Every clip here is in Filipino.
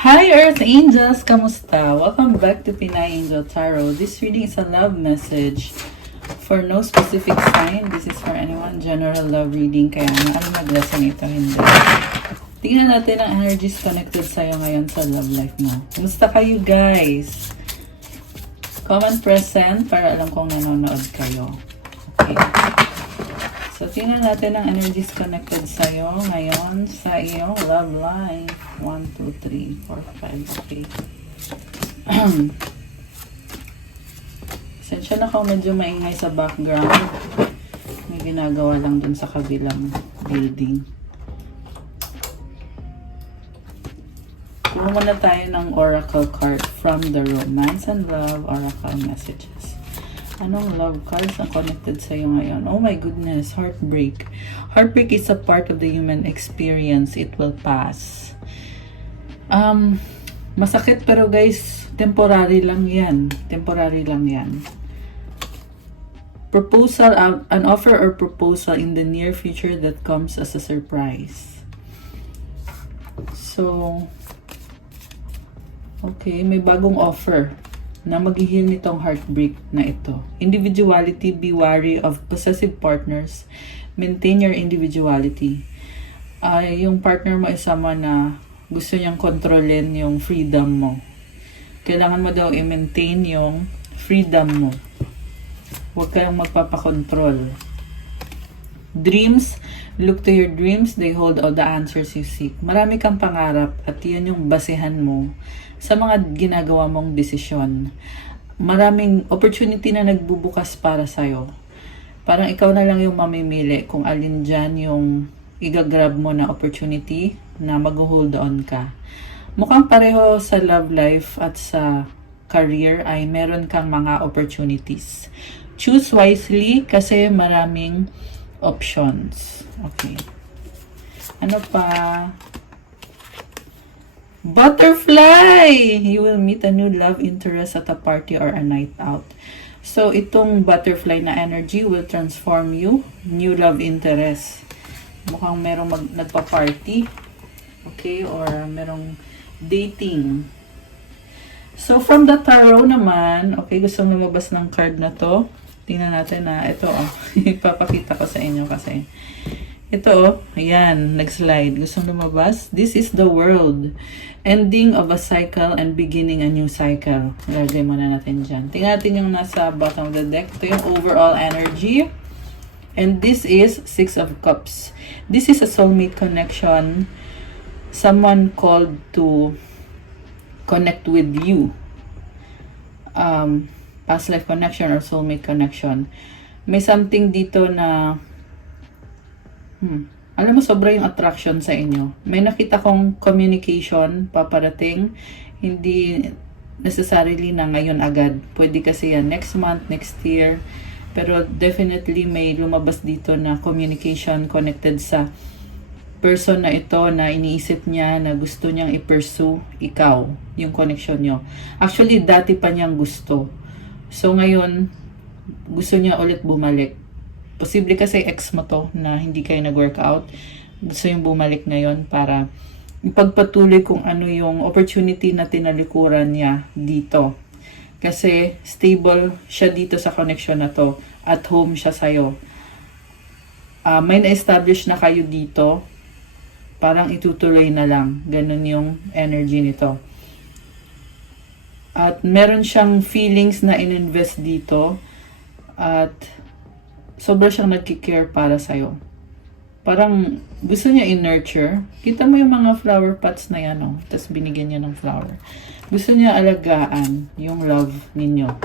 Hi Earth Angels! Kamusta? Welcome back to Pinay Angel Tarot. This reading is a love message for no specific sign. This is for anyone. General love reading. Kaya mag-lesson ito, hindi. Tingnan natin ang energies connected sa'yo ngayon sa love life mo. Kamusta kayo guys? Comment present para alam kong nanonood kayo. Okay. So, tingnan natin ang energies connected sa'yo ngayon sa iyong love life. 1, 2, 3, 4, 5. Okay. Sensya na kung medyo maingay sa background. May ginagawa lang dun sa kabilang building. Kuha muna tayo ng oracle card from the Romance and Love Oracle Messages. Anong love cards ang connected sa iyo ngayon? Oh my goodness, heartbreak. Heartbreak is a part of the human experience. It will pass. Masakit pero guys, temporary lang yan. Temporary lang yan. Proposal, an offer or proposal in the near future that comes as a surprise. So, okay, may bagong offer na maghihil nitong heartbreak na ito. Individuality, be wary of possessive partners. Maintain your individuality. Yung partner mo ay someone na gusto niyang kontrolin yung freedom mo. Kailangan mo daw i-maintain yung freedom mo. Huwag kayong magpapakontrol. Dreams, look to your dreams. They hold all the answers you seek. Marami kang pangarap at yan yung basehan mo sa mga ginagawa mong desisyon. Maraming opportunity na nagbubukas para sa'yo. Parang ikaw na lang yung mamimili kung alin dyan yung igagrab mo na opportunity na mag-hold on ka. Mukhang pareho sa love life at sa career ay meron kang mga opportunities. Choose wisely kasi maraming options. Okay. Ano pa? Butterfly! You will meet a new love interest at a party or a night out. So, itong butterfly na energy will transform you. New love interest. Mukhang merong nagpa-party. Okay? Or merong dating. So, from the tarot naman, okay, gusto lumabas ng card na to. Tingnan natin na ito, ipapakita ko sa inyo kasi. Ito, ayan, nag-slide. Gusto lumabas? This is the world. Ending of a cycle and beginning a new cycle. Lagay muna natin dyan. Tingnan natin yung nasa bottom of the deck. Ito yung overall energy. And this is Six of Cups. This is a soulmate connection. Someone called to connect with you. Past life connection or soulmate connection. May something dito na alam mo, sobra yung attraction sa inyo. May nakita kong communication paparating. Hindi necessarily na ngayon agad. Pwede kasi yan next month, next year. Pero definitely may lumabas dito na communication connected sa person na ito na iniisip niya na gusto niyang i-pursue ikaw. Yung connection nyo. Actually, dati pa niyang gusto. So ngayon, gusto niya ulit bumalik. Posible kasi ex mo to na hindi kayo nag-workout. Gusto yung bumalik ngayon para ipagpatuloy kung ano yung opportunity na tinalikuran niya dito. Kasi stable siya dito sa connection na to. At home siya sa'yo. May na-establish na kayo dito. Parang itutuloy na lang. Ganun yung energy nito. At meron siyang feelings na in-invest dito. At sobra siyang nagki-care para sa'yo. Parang gusto niya i-nurture. Kita mo yung mga flower pots na yan, oh. Tapos binigyan niya ng flower. Gusto niya alagaan yung love ninyo.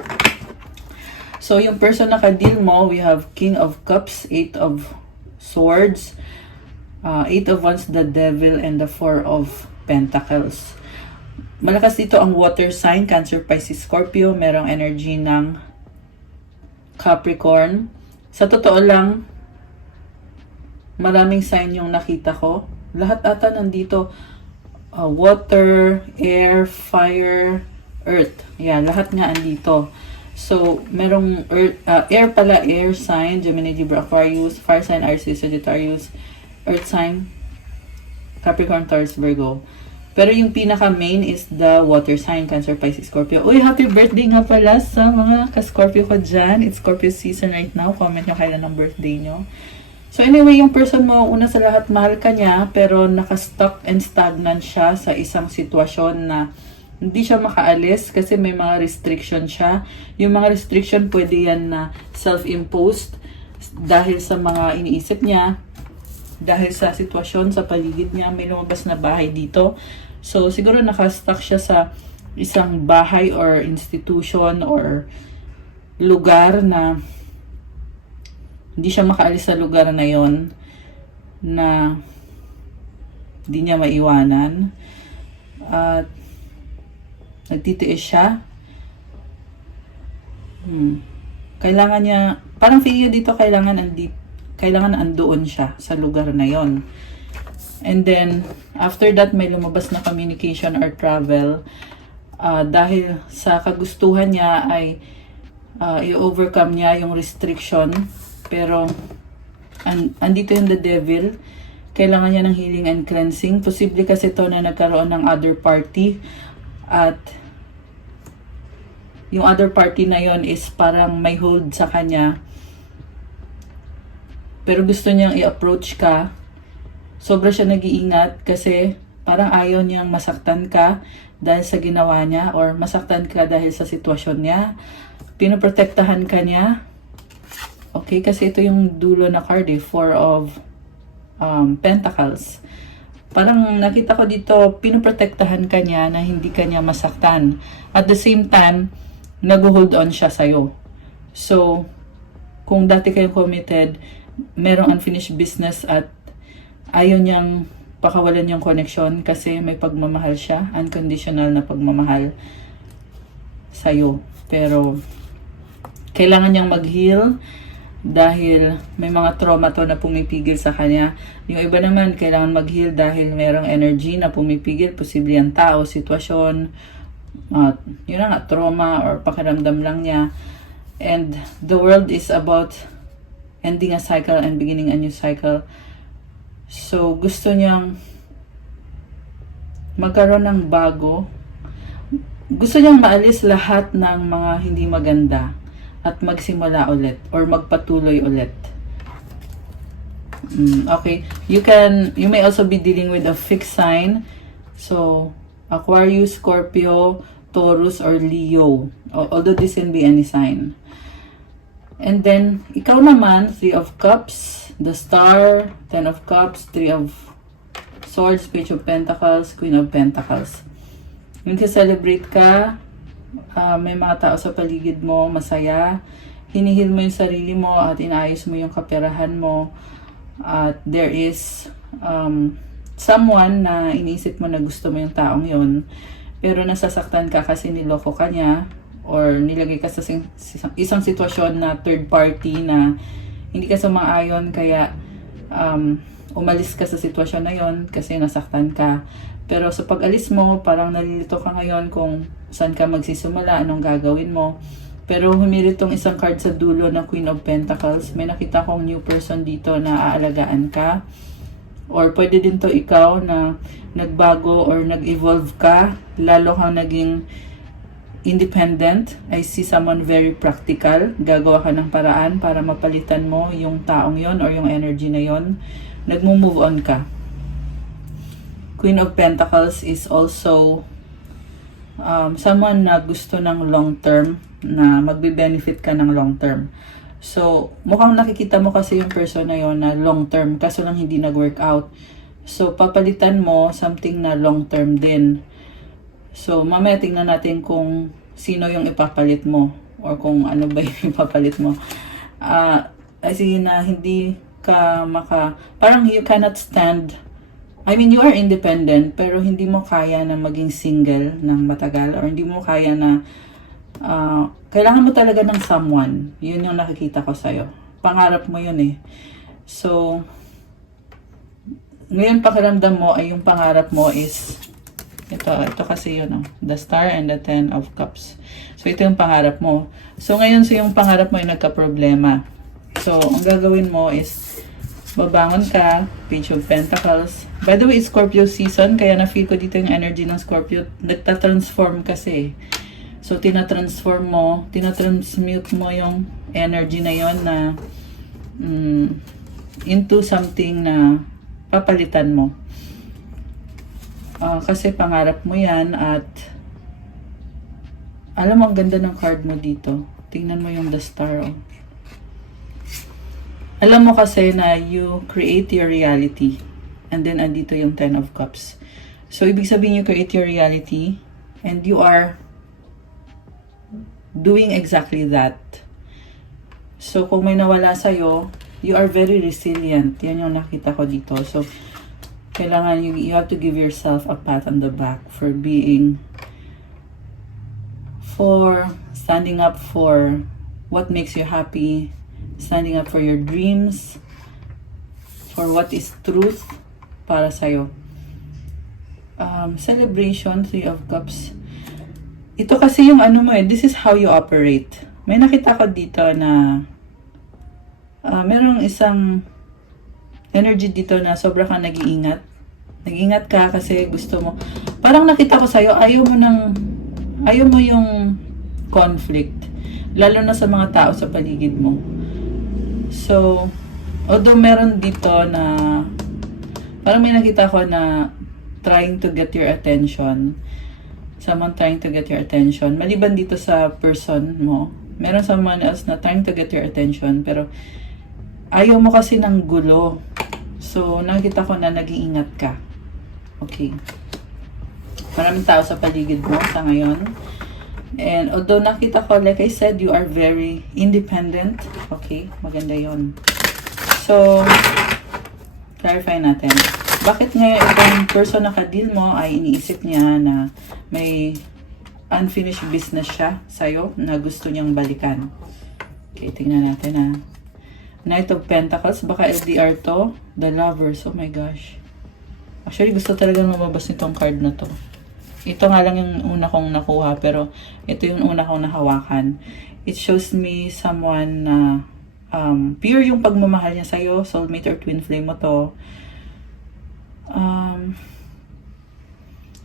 So, yung person na ka-deal mo, we have King of Cups, 8 of Swords, 8 of Wands, the Devil, and the 4 of Pentacles. Malakas dito ang water sign, Cancer, Pisces, Scorpio. Merong energy ng Capricorn. Sa totoo lang, maraming sign yung nakita ko. Lahat ata nandito. Water, air, fire, earth. Yan, lahat nga andito. So, merong earth, air pala, air sign, Gemini, Libra, Aquarius, fire sign, Aries, Sagittarius, earth sign, Capricorn, Taurus, Virgo. Pero yung pinaka-main is the water sign, Cancer, Pisces, Scorpio. Uy, happy birthday nga pala sa mga ka-Scorpio ko dyan. It's Scorpio season right now. Comment nyo kailan ang birthday nyo. So anyway, yung person mo, una sa lahat, mahal ka niya, pero nakastuck and stagnant siya sa isang sitwasyon na hindi siya makaalis kasi may mga restriction siya. Yung mga restriction, pwede yan na self-imposed dahil sa mga iniisip niya, dahil sa sitwasyon sa paligid niya. May lumabas na bahay dito. So, siguro nakastuck siya sa isang bahay or institution or lugar na hindi siya makaalis sa lugar na yon, na hindi niya maiwanan. At nagtitiis siya. Kailangan niya, parang feeling dito, kailangan andoon siya sa lugar na yon. And then, after that, may lumabas na communication or travel. Dahil sa kagustuhan niya ay i-overcome niya yung restriction. Pero, andito yung the devil. Kailangan niya ng healing and cleansing. Posible kasi ito na nagkaroon ng other party. At yung other party na yon is parang may hold sa kanya. Pero gusto niyang i-approach ka. Sobra siya nag-iingat kasi parang ayaw niyang masaktan ka dahil sa ginawa niya or masaktan ka dahil sa sitwasyon niya. Pinoprotektahan ka niya. Okay, kasi ito yung dulo na card eh, Four of Pentacles. Parang nakita ko dito, pinoprotektahan ka niya na hindi ka niya masaktan. At the same time, nag-hold on siya sa'yo. So, kung dati kayong committed, merong unfinished business at ayaw niyang pakawalan yung connection kasi may pagmamahal siya, unconditional na pagmamahal sa'yo. Pero, kailangan niyang mag-heal dahil may mga trauma to na pumipigil sa kanya. Yung iba naman, kailangan mag-heal dahil merong energy na pumipigil, posible ang tao, sitwasyon, yun na nga, trauma or pakiramdam lang niya. And the world is about ending a cycle and beginning a new cycle. So, gusto niyang magkaroon ng bago. Gusto niyang maalis lahat ng mga hindi maganda at magsimula ulit or magpatuloy ulit. Okay. You may also be dealing with a fixed sign. So, Aquarius, Scorpio, Taurus, or Leo. Although this can be any sign. And then, ikaw naman, Three of Cups, the Star, Ten of Cups, Three of Swords, Page of Pentacles, Queen of Pentacles. Yung celebrate ka, may mga tao sa paligid mo, masaya, hinihil mo yung sarili mo at inaayos mo yung kaperahan mo. At there is someone na iniisip mo na gusto mo yung taong yon, pero nasasaktan ka kasi niloko ka niya or nilagay ka sa isang sitwasyon na third party na hindi ka sumaayon, kaya umalis ka sa sitwasyon na yon kasi nasaktan ka. Pero sa pag-alis mo, parang nalilito ka ngayon kung saan ka magsisimula, anong gagawin mo. Pero humirit tong isang card sa dulo na Queen of Pentacles. May nakita kong new person dito na aalagaan ka. Or pwede din to ikaw na nagbago or nag-evolve ka. Lalo kang naging independent. I see someone very practical. Gagawa ka ng paraan para mapalitan mo yung taong yon or yung energy na yon. Nagmo-move on ka. Queen of Pentacles is also someone na gusto ng long term, na magbe-benefit ka ng long term. So, mukhang nakikita mo kasi yung person na yon na long term, kaso lang hindi nag-work out. So, papalitan mo something na long term din. So, mamaya tingnan natin kung sino yung ipapalit mo or kung ano ba yung ipapalit mo. Kasi na hindi ka parang you cannot stand. I mean, you are independent, pero hindi mo kaya na maging single ng matagal, or hindi mo kaya na kailangan mo talaga ng someone. Yun yung nakikita ko sa'yo. Pangarap mo yun eh. So, ngayon pakiramdam mo ay yung pangarap mo is ito kasi yun, the Star and the Ten of Cups. So, ito yung pangarap mo. So, ngayon yung pangarap mo ay nagka-problema. So, ang gagawin mo is babangon ka, Page of Pentacles. By the way, it's Scorpio season, kaya na-feel ko dito yung energy ng Scorpio. Nagtatransform kasi. So, tinatransform mo, tinatransmute mo yung energy na yon na into something na papalitan mo. Kasi pangarap mo yan at alam mo, ang ganda ng card mo dito. Tingnan mo yung the star. Oh. Alam mo kasi na you create your reality. And then, andito yung 10 of Cups. So, ibig sabihin you create your reality and you are doing exactly that. So, kung may nawala sa'yo, you are very resilient. Yan yung nakita ko dito. So, kailangan you have to give yourself a pat on the back for standing up for what makes you happy, standing up for your dreams, for what is truth para sa'yo. Celebration, 3 of Cups. Ito kasi yung ano mo this is how you operate. May nakita ko dito na merong isang energy dito na sobra kang nag-iingat. Nag-iingat ka kasi gusto mo. Parang nakita ko sa'yo, ayaw mo yung conflict. Lalo na sa mga tao sa paligid mo. So, although meron dito na parang may nakita ko na trying to get your attention. Someone trying to get your attention. Maliban dito sa person mo, meron someone else na trying to get your attention pero ayaw mo kasi ng gulo. So, nakita ko na nag-iingat ka. Okay. Maraming tao sa paligid mo sa ngayon. And although nakita ko, like I said, you are very independent. Okay, maganda yon. So, clarify natin. Bakit ngayon itong person na ka-deal mo ay iniisip niya na may unfinished business siya sa'yo na gusto niyang balikan? Okay, tingnan natin Knight of Pentacles, baka LDR to. The Lovers, oh my gosh. Actually, gusto talaga lumabas nitong card na to. Ito nga lang yung una kong nakuha, pero ito yung una kong nahawakan. It shows me someone na pure yung pagmamahal niya sa'yo, soulmate or twin flame mo to.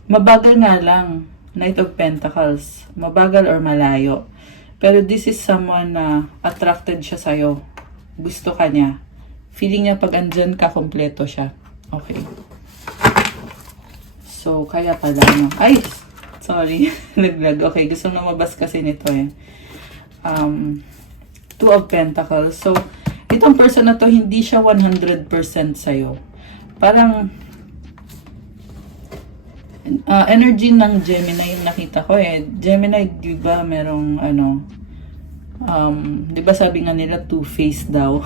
Mabagal nga lang, Knight of Pentacles. Mabagal or malayo. Pero this is someone na attracted siya sa'yo. Gusto ka niya. Feeling niya pag andyan ka, kompleto siya. Okay. So, kaya pala, Ay! Sorry. Naglag. Okay, gusto lumabas kasi nito Two of Pentacles. So, itong person na to, hindi siya 100% sa'yo. Parang, energy ng Gemini yung nakita ko Gemini, di ba, merong, di ba sabi nga nila, two-faced daw.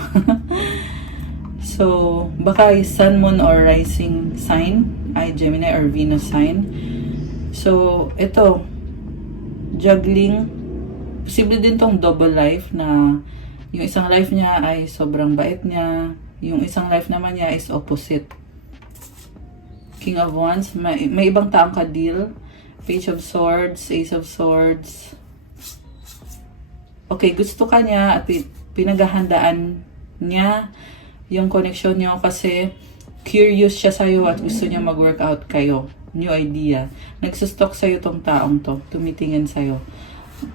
So, baka sun, moon, or rising sign ay Gemini or Venus sign. So, ito, juggling. Posible din tong double life na yung isang life niya ay sobrang bait niya. Yung isang life naman niya is opposite. King of Wands. May ibang taong ka-deal. Page of Swords, Ace of Swords. Okay, gusto ka niya at pinaghahandaan niya yung connection niyo kasi curious siya sa'yo at gusto niya mag-workout kayo. New idea. Nagsustok sa'yo tong taong to. Tumitingin sa'yo.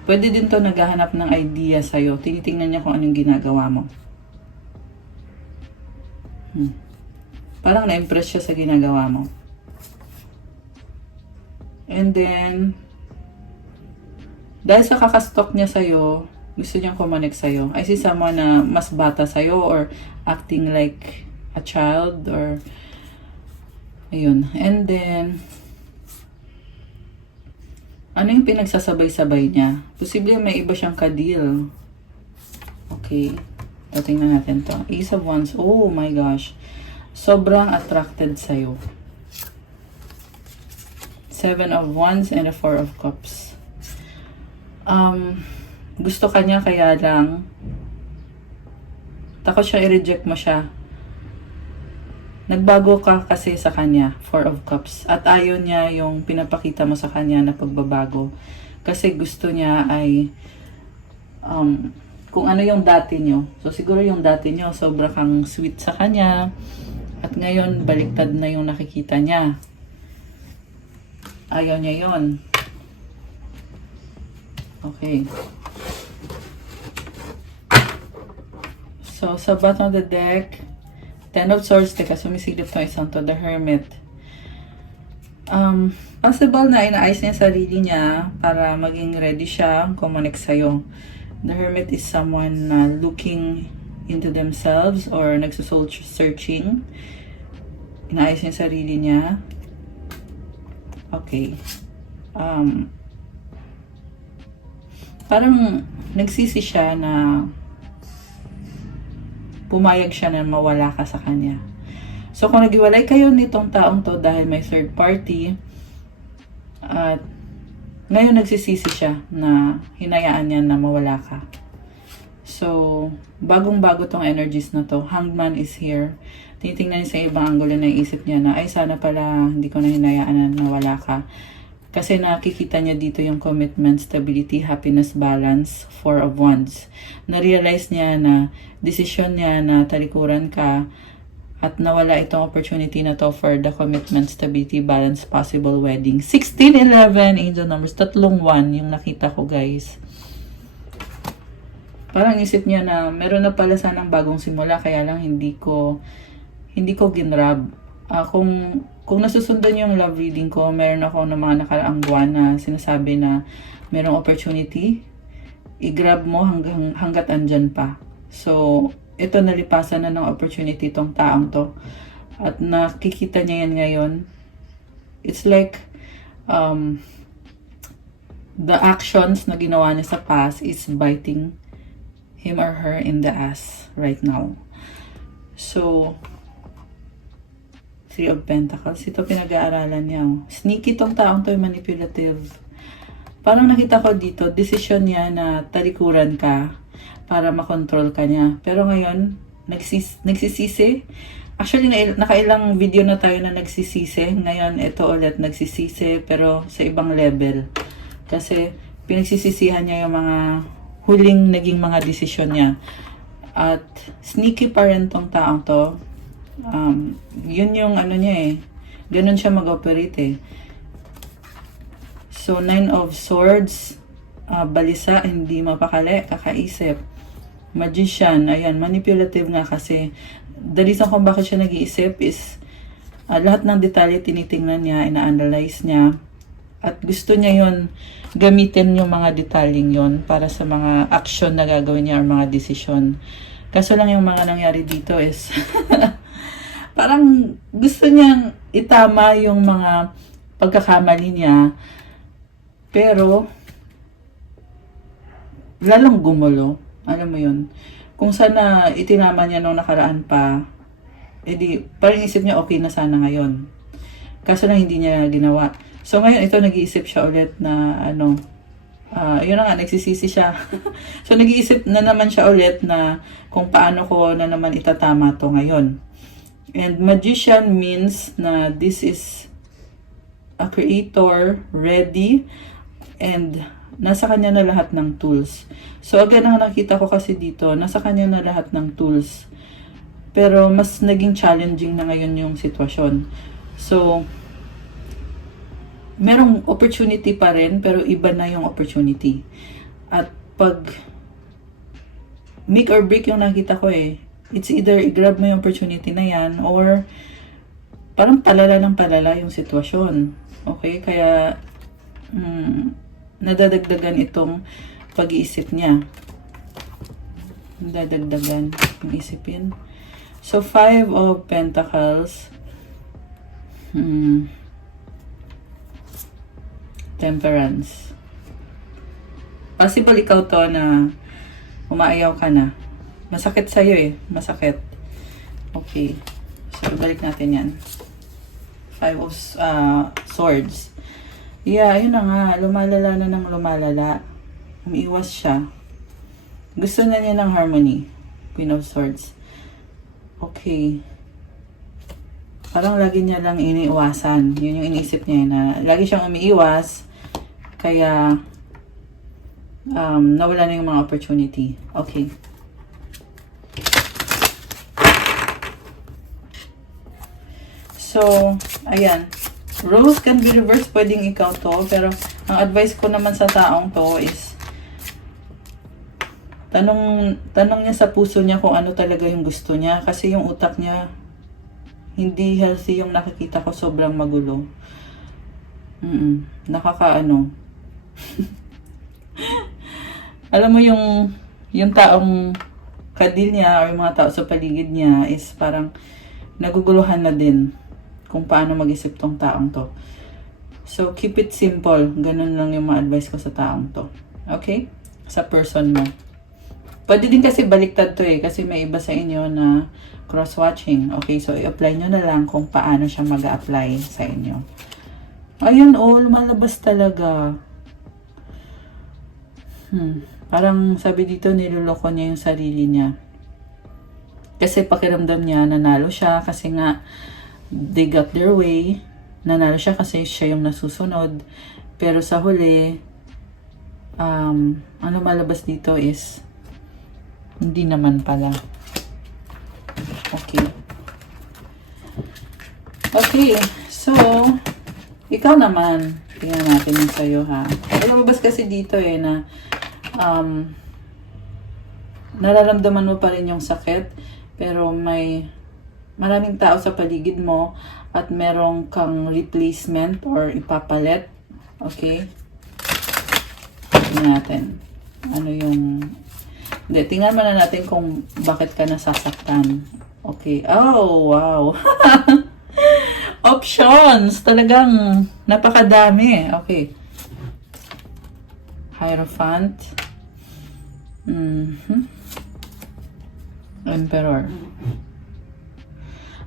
Pwede din to naghahanap ng idea sa'yo. Tinitingnan niya kung anong ginagawa mo. Parang na-impress siya sa ginagawa mo. And then, dahil sa kakastok niya sa'yo, gusto niyang kumonek sa'yo. I see someone na mas bata sa'yo or acting like a child or ayun. And then, ano yung pinagsasabay-sabay niya? Posible may iba siyang ka-deal. Okay. Tingnan natin to. Ace of Wands. Oh my gosh. Sobrang attracted sa'yo. 7 of Wands and a 4 of Cups. Gusto ka niya kaya lang takot siya i-reject mo siya. Nagbago ka kasi sa kanya, 4 of Cups. At ayaw niya yung pinapakita mo sa kanya na pagbabago. Kasi gusto niya ay kung ano yung dati nyo. So, siguro yung dati nyo, sobra kang sweet sa kanya. At ngayon, baliktad na yung nakikita niya. Ayaw niya yon. Okay. So, sa bottom of the deck, Ten of Swords, teka, sumisilip to isang to, the Hermit. Possible na inaayos niya sarili niya para maging ready siya kumonek sa'yo. The Hermit is someone na looking into themselves or nagsusoul searching. Inaayos niya sarili niya. Okay. Parang nagsisi siya na pumayag siya na mawala ka sa kanya. So, kung naghiwalay kayo nitong taong to dahil may third party, at ngayon nagsisisi siya na hinayaan niya na mawala ka. So, bagong-bago tong energies na to. Hangman is here. Tinitingnan niya sa ibang angulo na isip niya na, ay sana pala hindi ko na hinayaan na mawala ka. Kasi nakikita niya dito yung commitment, stability, happiness, balance, Four of Wands. Na-realize niya na desisyon niya na talikuran ka at nawala itong opportunity na to for the commitment, stability, balance, possible wedding. 16, 11, angel numbers, 3, 1 yung nakita ko, guys. Parang isip niya na meron na pala sanang bagong simula, kaya lang hindi ko ginrab. Kung nasusundan yung love reading ko, meron ako ng mga nakaraang buwan na sinasabi na merong opportunity, i-grab mo hanggat andyan pa. So, ito nalipasan na ng opportunity tong taong to. At nakikita niya yan ngayon. It's like, the actions na ginawa niya sa past is biting him or her in the ass right now. So, Three of Pentacles. Ito pinag-aaralan niya. Sneaky tong taong to, manipulative. Parang nakita ko dito, desisyon niya na talikuran ka para makontrol ka niya. Pero ngayon, nagsisisi. Actually, nakailang video na tayo na nagsisisi. Ngayon, ito ulit nagsisisi, pero sa ibang level. Kasi, pinagsisisihan niya yung mga huling naging mga desisyon niya. At, sneaky pa rin tong taong to. Yun yung ano niya eh. Ganun siya mag-operate eh. So, 9 of Swords, balisa, hindi mapakali, kakaisip. Magician, ayan, manipulative nga kasi. The reason kung bakit siya nag-iisip is lahat ng detalye tinitingnan niya, ina-analyze niya. At gusto niya yon gamitin yung mga detalyeng yon para sa mga action na gagawin niya or mga desisyon. Kaso lang yung mga nangyari dito is parang gusto niyang itama yung mga pagkakamali niya, pero lalong gumulo. Alam mo yun. Kung sana itinama niya nung nakaraan pa, edi parang isip niya okay na sana ngayon. Kaso lang hindi niya ginawa. So ngayon ito nag-iisip siya ulit na yun na nga, nagsisisi siya. So nag-iisip na naman siya ulit na kung paano ko na naman itatama to ngayon. And Magician means na this is a creator, ready, and nasa kanya na lahat ng tools. So again, ang nakita ko kasi dito, nasa kanya na lahat ng tools. Pero mas naging challenging na ngayon yung sitwasyon. So, merong opportunity pa rin, pero iba na yung opportunity. At pag make or break yung nakita ko eh, it's either i-grab mo yung opportunity na yan or parang palala ng palala yung sitwasyon. Okay? Kaya nadadagdagan itong pag-iisip niya. Nadadagdagan yung isipin. So, 5 of Pentacles. Temperance. Possible ikaw to na umaayaw ka na. Masakit sa'yo eh. Masakit. Okay. So, balik natin yan. 5 of Swords. Yeah, yun na nga. Lumalala na ng lumalala. Umiiwas siya. Gusto na niya ng harmony. Queen of Swords. Okay. Parang lagi niya lang iniiwasan. Yun yung iniisip niya na lagi siyang umiiwas. Kaya nawala na yung mga opportunity. Okay. So, ayan. Roles can be reversed. Pwedeng ikaw to. Pero, ang advice ko naman sa taong to is, tanong niya sa puso niya kung ano talaga yung gusto niya. Kasi yung utak niya, hindi healthy yung nakikita ko. Sobrang magulo. Nakakaano. Alam mo yung taong kadil niya or yung mga tao sa paligid niya is parang naguguluhan na din kung paano mag-isip tong taong to. So, keep it simple. Ganun lang yung mga advice ko sa taong to. Okay? Sa person mo. Pwede din kasi baliktad to eh. Kasi may iba sa inyo na cross-watching. Okay? So, i-apply nyo na lang kung paano siya mag-apply sa inyo. Ayun, lumalabas talaga. Parang sabi dito, niloloko niya yung sarili niya. Kasi pakiramdam niya, nanalo siya kasi nga, they got their way. Nanalo siya kasi siya yung nasusunod. Pero sa huli, ano malabas dito is, hindi naman pala. Okay. Okay, so, ikaw naman, tingnan natin yung sa'yo ha. Lumabas kasi dito na, nararamdaman mo pa rin yung sakit, pero may maraming tao sa paligid mo at merong kang replacement or ipapalit. Okay? Tingnan natin. Ano yung... Hindi, tingnan muna natin kung bakit ka nasasaktan. Okay. Oh, wow. Options. Talagang napakadami. Okay. Hierophant. Emperor.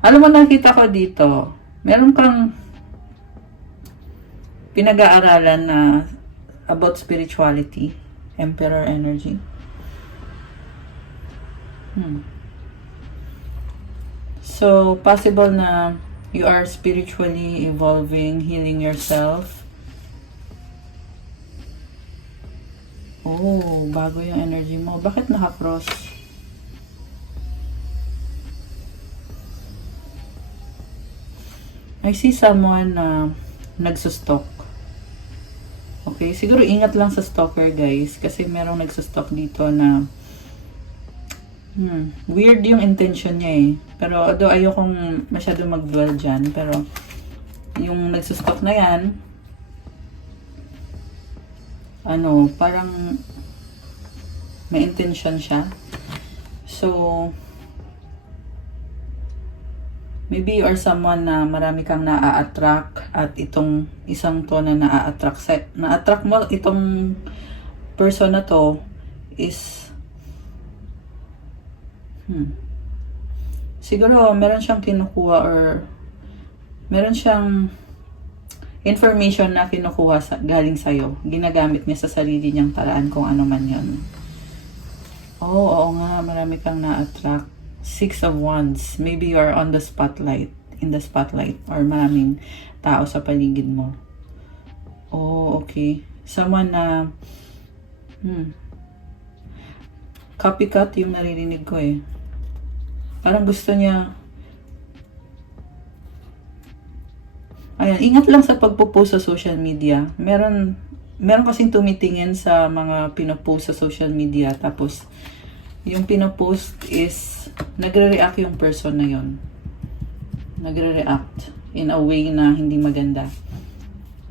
Alam mo, nakita ko dito, meron kang pinag-aaralan na about spirituality. Emperor energy. So, possible na you are spiritually evolving, healing yourself. Oh, bago yung energy mo. Bakit naka-cross? I see someone na nagsustalk. Okay, siguro ingat lang sa stalker guys. Kasi merong nagsustalk dito na weird yung intention niya eh. Pero although ayokong masyado mag-dwell dyan. Pero yung nagsustalk na yan, parang may intention siya. So, maybe you are someone na marami kang na-attract at itong isang to na na-attract mo itong person na to is siguro meron siyang kinukuha or meron siyang information na kinukuha galing sa'yo. Ginagamit niya sa sarili niyang paraan kung ano man yun. Oo nga, marami kang na-attract. 6 of Wands. Maybe you are on the spotlight. In the spotlight. Or maraming tao sa paligid mo. Oh, okay. Someone na copycat yung naririnig ko eh. Parang gusto niya. Ayan, ingat lang sa pagpo-post sa social media. Meron kasing tumitingin sa mga pinopost sa social media. Tapos, yung pinopost is nagre-react yung person na yon. Nagre-react in a way na hindi maganda.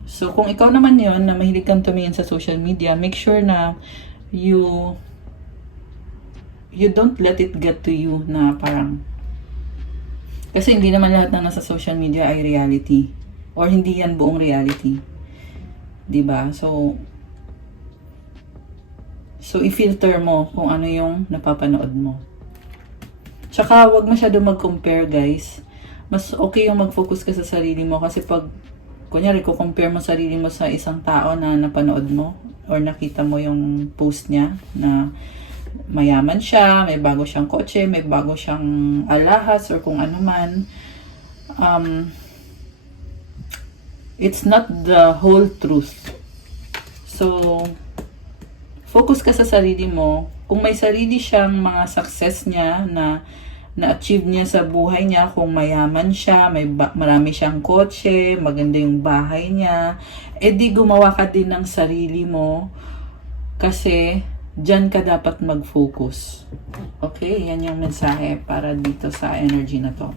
So, kung ikaw naman yon na mahilig kang tumingin sa social media, make sure na you don't let it get to you na parang kasi hindi naman lahat na nasa social media ay reality. Or hindi yan buong reality. 'Di ba? So i-filter mo kung ano yung napapanood mo. Tsaka, wag masyado mag-compare, guys. Mas okay yung mag-focus ka sa sarili mo kasi pag, kunyari, compare mo sarili mo sa isang tao na napanood mo or nakita mo yung post niya na mayaman siya, may bago siyang kotse, may bago siyang alahas or kung ano man. It's not the whole truth. So, focus ka sa sarili mo. Kung may sarili siyang mga success niya na na-achieve niya sa buhay niya, kung mayaman siya, marami siyang kotse, maganda yung bahay niya, di gumawa ka din ng sarili mo kasi dyan ka dapat mag-focus. Okay, yan yung mensahe para dito sa energy na to.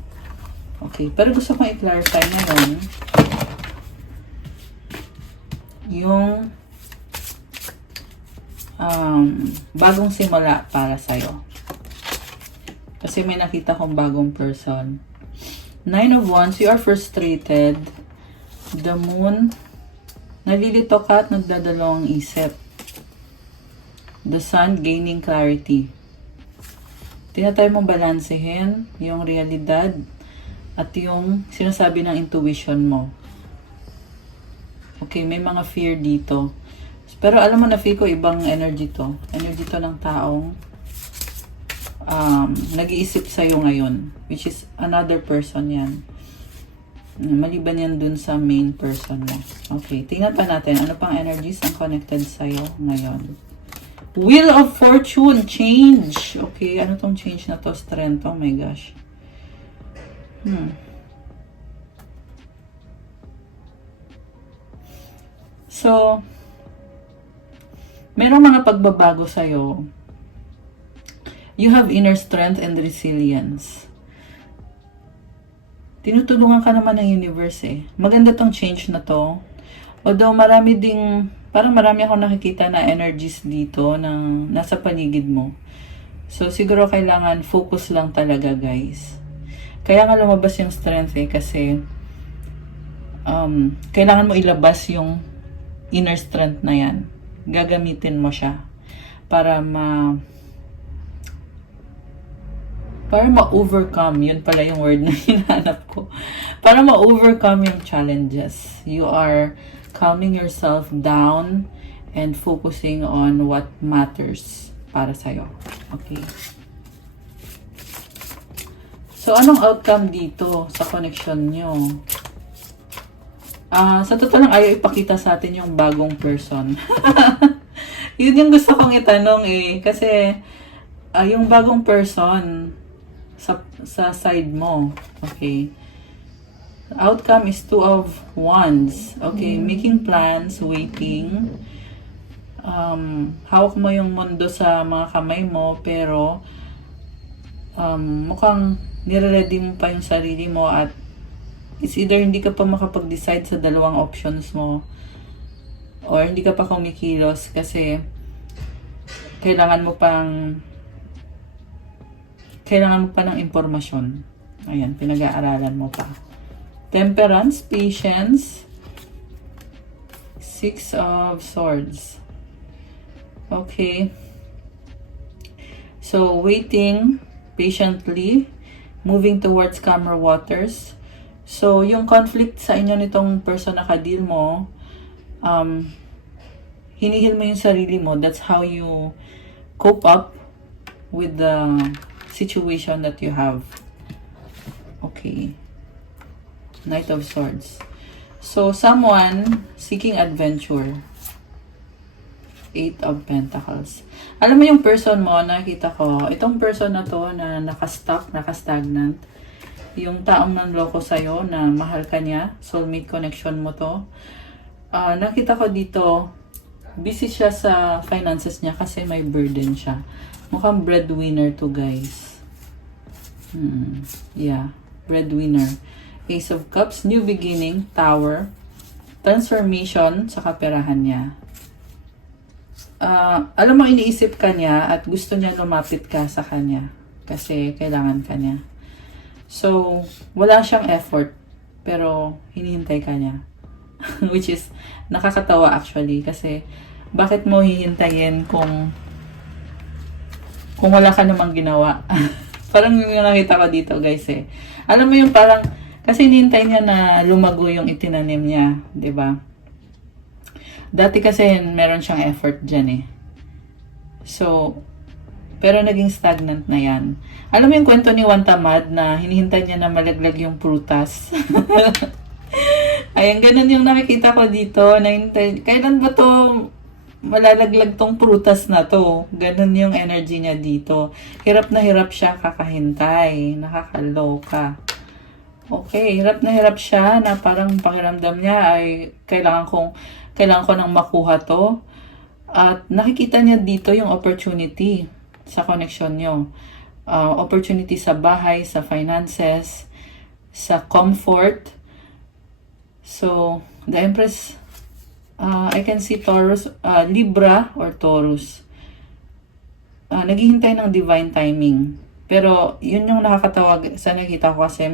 Okay, pero gusto kong i-clarify ngayon yung bagong simula para sa'yo. Kasi may nakita kong bagong person. 9 of Wands, you are frustrated. The Moon, nalilito ka at nagdadalawang isip. The Sun, gaining clarity. Tinatry mong balansehin yung realidad at yung sinasabi ng intuition mo. Okay, may mga fear dito. Pero alam mo na, feel ko ibang energy to. Energy to ng taong nag-iisip sa'yo ngayon. Which is another person yan. Maliban yan dun sa main person mo. Okay, tingnan pa natin. Ano pang energies ang connected sa'yo ngayon? Wheel of Fortune, change. Okay, ano tong change na to? Strength, oh my gosh. So, merong mga pagbabago sa'yo. You have inner strength and resilience. Tinutulungan ka naman ng universe eh. Maganda tong change na to. Although parang marami akong nakikita na energies dito na nasa paligid mo. So, siguro kailangan focus lang talaga, guys. Kaya nga lumabas yung strength eh, kasi kailangan mo ilabas yung inner strength na yan. Gagamitin mo siya para ma-overcome. Yun pala yung word na hinahanap ko. Para ma-overcome yung challenges. You are calming yourself down and focusing on what matters para sa'yo. Okay. So, anong outcome dito sa connection nyo? Sa totoo lang, ayaw ipakita sa atin yung bagong person. Yun yung gusto kong itanong eh. Kasi, yung bagong person sa side mo. Okay. Outcome is 2 of Wands. Okay, making plans, waiting. Hawak mo yung mundo sa mga kamay mo, pero mukhang nire-ready mo pa yung sarili mo at it's either hindi ka pa makapag-decide sa dalawang options mo or hindi ka pa kumikilos kasi kailangan mo pa ng impormasyon. Ayan, pinag-aaralan mo pa. Temperance, patience, 6 of Swords. Okay. So, waiting patiently, moving towards calmer waters. So, yung conflict sa inyo nitong person na ka-deal mo, hinihil mo yung sarili mo. That's how you cope up with the situation that you have. Okay. Knight of Swords. So, someone seeking adventure. 8 of Pentacles. Alam mo yung person mo, nakita ko, itong person na to na nakastagnant, yung taong nanloko sa'yo na mahal ka niya, soulmate connection mo to, nakita ko dito, busy siya sa finances niya kasi may burden siya. Mukhang breadwinner to, guys. Yeah, breadwinner. Ace of Cups, new beginning, Tower, transformation sa kaperahan niya. Alam mo, iniisip ka niya at gusto niya lumapit ka sa kanya kasi kailangan ka niya. So, wala siyang effort pero hinihintay ka niya. Which is nakakatawa actually kasi bakit mo hihintayin kung wala ka namang ginawa? Parang yung nakita ko dito, guys eh. Alam mo yung parang kasi hinihintay niya na lumago yung itinanim niya, 'di ba? Dati kasi meron siyang effort dyan eh. So, pero naging stagnant na yan. Alam mo yung kwento ni Juan Tamad na hinihintay niya na malaglag yung prutas? Ayan, ganun yung nakikita ko dito. Kailan ba to malalaglag tong prutas na to. Ganun yung energy niya dito. Hirap na hirap siya kakahintay. Nakakaloka. Okay, hirap na hirap siya na parang pakiramdam niya ay kailangan ko nang makuha to. At nakikita niya dito yung opportunity sa connection niyo. Opportunity sa bahay, sa finances, sa comfort. So, the Empress, I can see Taurus, Libra or Taurus. Naghihintay ng divine timing. Pero, yun yung nakakatawag sa nakita ko kasi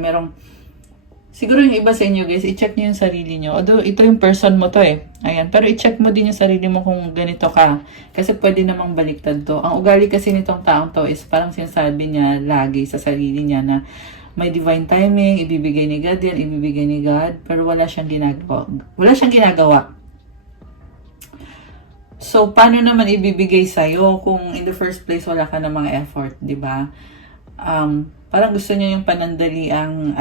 siguro yung iba sa inyo guys, i-check nyo yung sarili nyo. Although, ito yung person mo to eh. Ayan. Pero i-check mo din yung sarili mo kung ganito ka. Kasi pwede namang baliktad to. Ang ugali kasi nitong taong to is parang sinasabi niya lagi sa sarili niya na may divine timing, ibibigay ni God yan, ibibigay ni God. Pero wala siyang ginagawa. Wala siyang ginagawa. So, paano naman ibibigay sa'yo kung in the first place wala ka na mga effort, di ba? Parang gusto niya yung panandaliang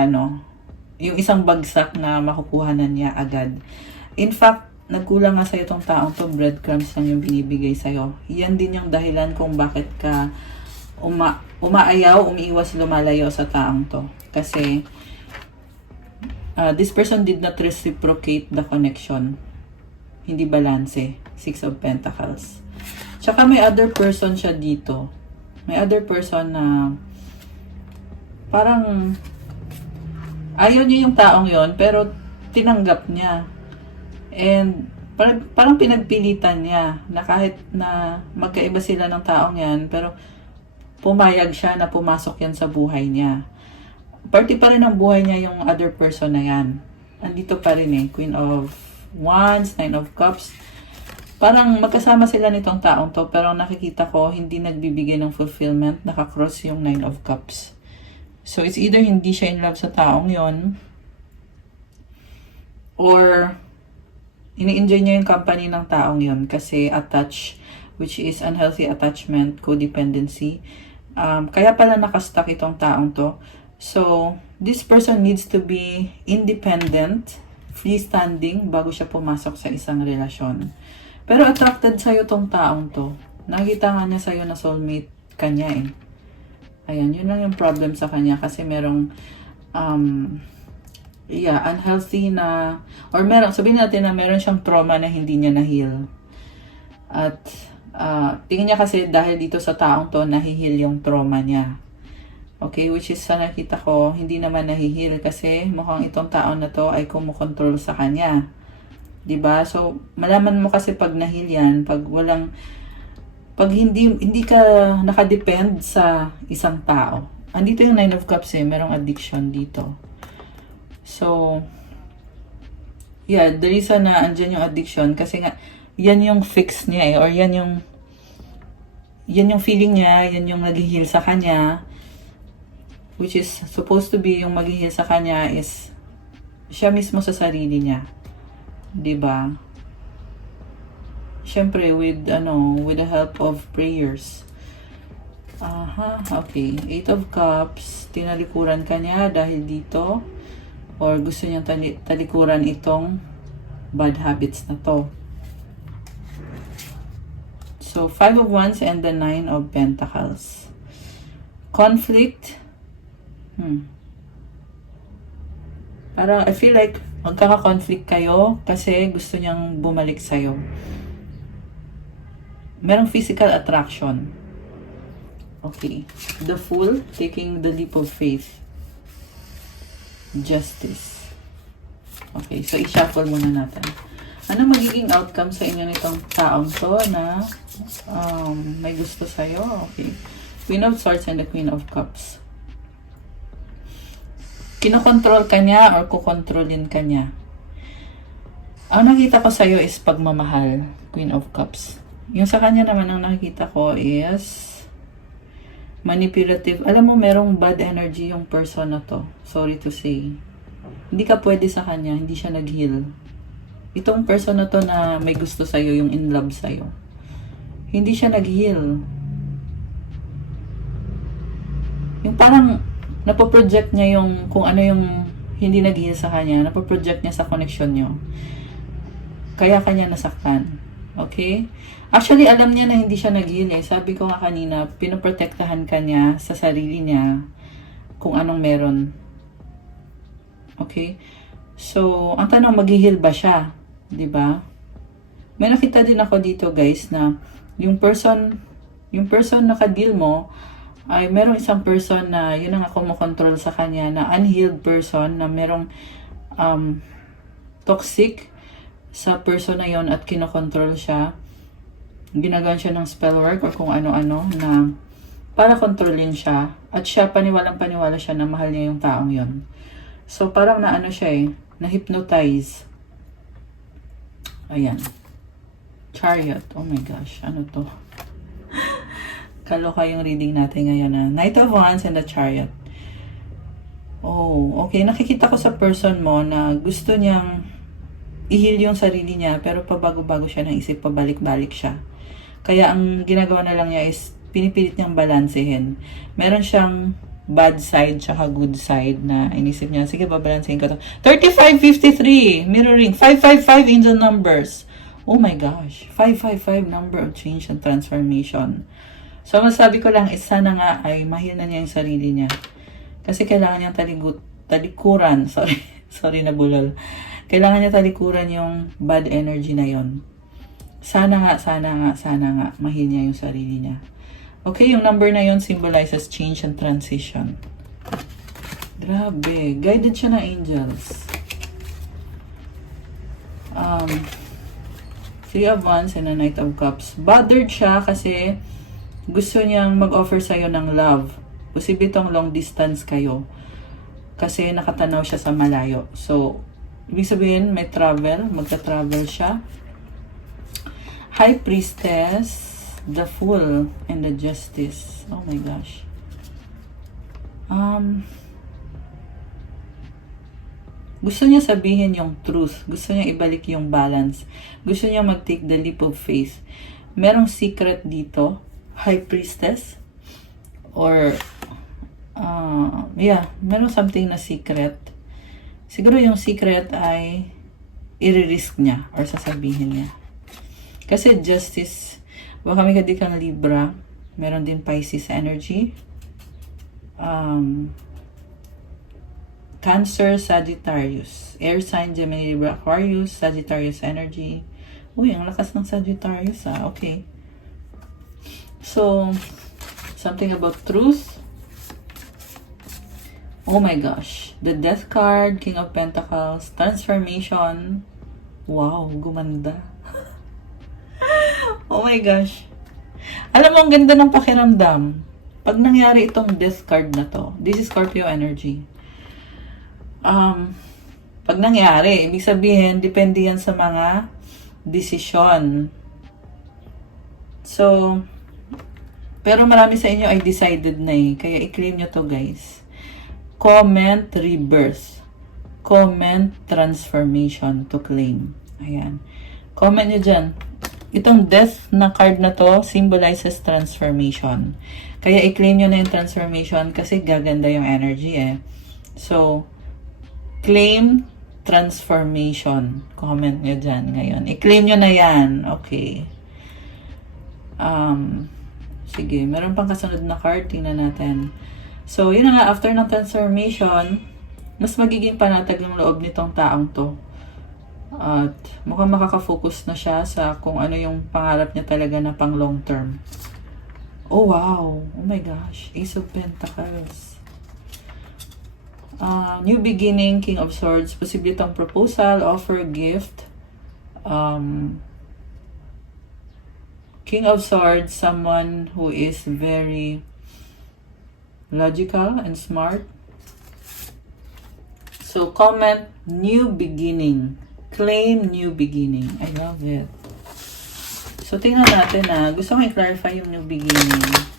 yung isang bagsak na makukuha na niya agad. In fact, nagkulang nga sa'yo itong taong to, breadcrumbs lang yung binibigay sa'yo. Yan din yung dahilan kung bakit ka umaayaw, umiiwas, lumalayo sa taong to. Kasi, this person did not reciprocate the connection. Hindi balanse. Six of Pentacles. Tsaka may other person siya dito. May other person na parang ayaw niya yung taong yon pero tinanggap niya. And parang pinagpilitan niya na kahit na magkaiba sila ng taong yan, pero pumayag siya na pumasok yan sa buhay niya. Party pa rin ng buhay niya yung other person na yan. Andito pa rin eh. Queen of Wands, Nine of Cups. Parang magkasama sila nitong taong to, pero nakikita ko hindi nagbibigay ng fulfillment. Nakakross yung Nine of Cups. So, it's either hindi siya in love sa taong yon or ini-enjoy niya yung company ng taong yon kasi attached, which is unhealthy attachment, codependency. Kaya pala nakastuck itong taong to. So, this person needs to be independent, freestanding, bago siya pumasok sa isang relasyon. Pero attracted sa'yo tong taong to. Nakita nga niya sa'yo na soulmate kanya eh. Ayan, yun lang yung problem sa kanya kasi merong unhealthy na, or sabihin natin na meron siyang trauma na hindi niya na-heal. At tingin niya kasi dahil dito sa taong to, nahihil yung trauma niya. Okay, which is sa nakita ko, hindi naman nahihil kasi mukhang itong taon na to ay kumukontrol sa kanya. 'Di ba? So, malaman mo kasi pag nahil yan, pag hindi ka nakadepend sa isang tao. Andito yung Nine of Cups eh, merong addiction dito. So, yeah, the reason na andyan yung addiction kasi nga yan yung fix niya eh, or yan yung feeling niya, yan yung nag-heal sa kanya, which is supposed to be yung mag-heal sa kanya is siya mismo sa sarili niya. 'Di ba? Syempre with the help of prayers. Okay. Eight of Cups, tinalikuran ka niya dahil dito or gusto niyang talikuran itong bad habits na to. So, Five of Wands and the Nine of Pentacles. Conflict. Parang I feel like magkaka-conflict kayo kasi gusto niyang bumalik sa'yo. Merong physical attraction. Okay. The Fool, taking the leap of faith. Justice. Okay, so i-shuffle muna natin. Ano magiging outcome sa inyo nitong taong to na may gusto sa'yo? Okay. Queen of Swords and the Queen of Cups. Kinokontrol ka niya or kukontrolin ka niya. Ang nakita ko sa'yo is pagmamahal, Queen of Cups. Yung sa kanya naman ang nakikita ko is manipulative. Alam mo, merong bad energy yung person na to. Sorry to say. Hindi ka pwede sa kanya, hindi siya nag-heal. Itong person na to na may gusto sa'yo, yung in love sa'yo, hindi siya nag-heal. Yung parang napoproject niya yung kung ano yung hindi nag-heal sa kanya, napoproject niya sa connection nyo. Kaya kanya nasaktan. Okay? Actually, alam niya na hindi siya nag-heal eh. Sabi ko nga kanina, pinoprotektahan ka niya sa sarili niya kung anong meron. Okay? So, ang tanong, mag-heal ba siya? 'Di ba? May nakita din ako dito guys na yung person na ka-deal mo ay merong isang person na yun ang kumokontrol sa kanya na unhealed person na merong toxic sa person na yon at kinokontrol siya. Ginagawa siya ng spell work or kung ano-ano na para kontrolin siya at siya paniwalang-paniwala siya na mahal niya yung taong yon. So parang naano siya eh, na-hypnotize. Ayan. Chariot. Oh my gosh, ano to? Kaloka yung reading natin ngayon na Knight of Wands and the Chariot. Oh, okay. Nakikita ko sa person mo na gusto niyang i-heal yung sarili niya pero pabago-bago siya ng isip, pabalik-balik siya. Kaya ang ginagawa na lang niya is pinipilit niyang balansehin. Meron siyang bad side tsaka good side na inisip niya, sige, babalansehin ko to. 3553, mirroring, 555 angel numbers. Oh my gosh, 555 number of change and transformation. So, masabi ko lang, sana nga ay mahil na niya yung sarili niya. Kasi kailangan niyang talikuran, sorry na bulol. Kailangan niya talikuran yung bad energy na yon. Sana nga, mahil niya yung sarili niya. Okay, yung number na yon symbolizes change and transition. Grabe, guided siya ng angels. Three of Wands and a Knight of Cups. Bothered siya kasi gusto niyang mag-offer sa'yo ng love. Posible itong long distance kayo. Kasi nakatanaw siya sa malayo. So, ibig sabihin, may travel. Magta-travel siya. High Priestess, the Fool, and the Justice. Oh my gosh. Gusto niya sabihin yung truth. Gusto niya ibalik yung balance. Gusto niya mag-take the leap of faith. Merong secret dito. High Priestess. Or, meron something na secret. Siguro yung secret ay i-risk niya or sasabihin niya. Kasi Justice, baka may kadikang Libra, meron din Pisces energy. Cancer, Sagittarius. Air sign, Gemini, Libra, Aquarius, Sagittarius energy. Uy, ang lakas ng Sagittarius okay. So, something about truth. Oh my gosh. The Death card, King of Pentacles, Transformation. Wow, gumanda. Oh my gosh. Alam mo, ang ganda ng pakiramdam. Pag nangyari itong Death card na to, this is Scorpio energy. Pag nangyari, ibig sabihin, depende yan sa mga desisyon. So, pero marami sa inyo ay decided na kaya i-claim nyo to guys. Comment rebirth. Comment transformation to claim. Ayan. Comment nyo dyan. Itong death na card na to symbolizes transformation. Kaya i-claim nyo na yung transformation kasi gaganda yung energy So, claim transformation. Comment nyo dyan ngayon. I-claim nyo na yan. Okay. Sige, meron pang kasunod na card. Tingnan natin. So, yun na nga. After ng transformation, mas magiging panatag yung loob nitong taong to. At mukhang makaka-focus na siya sa kung ano yung pangarap niya talaga na pang long term. Oh, wow. Oh my gosh. Ace of Pentacles. New beginning, King of Swords. Posible itong proposal, offer, gift. King of Swords, someone who is very logical and smart. So, comment, new beginning. Claim new beginning. I love it. So, tingnan natin gusto ko i-clarify yung new beginning.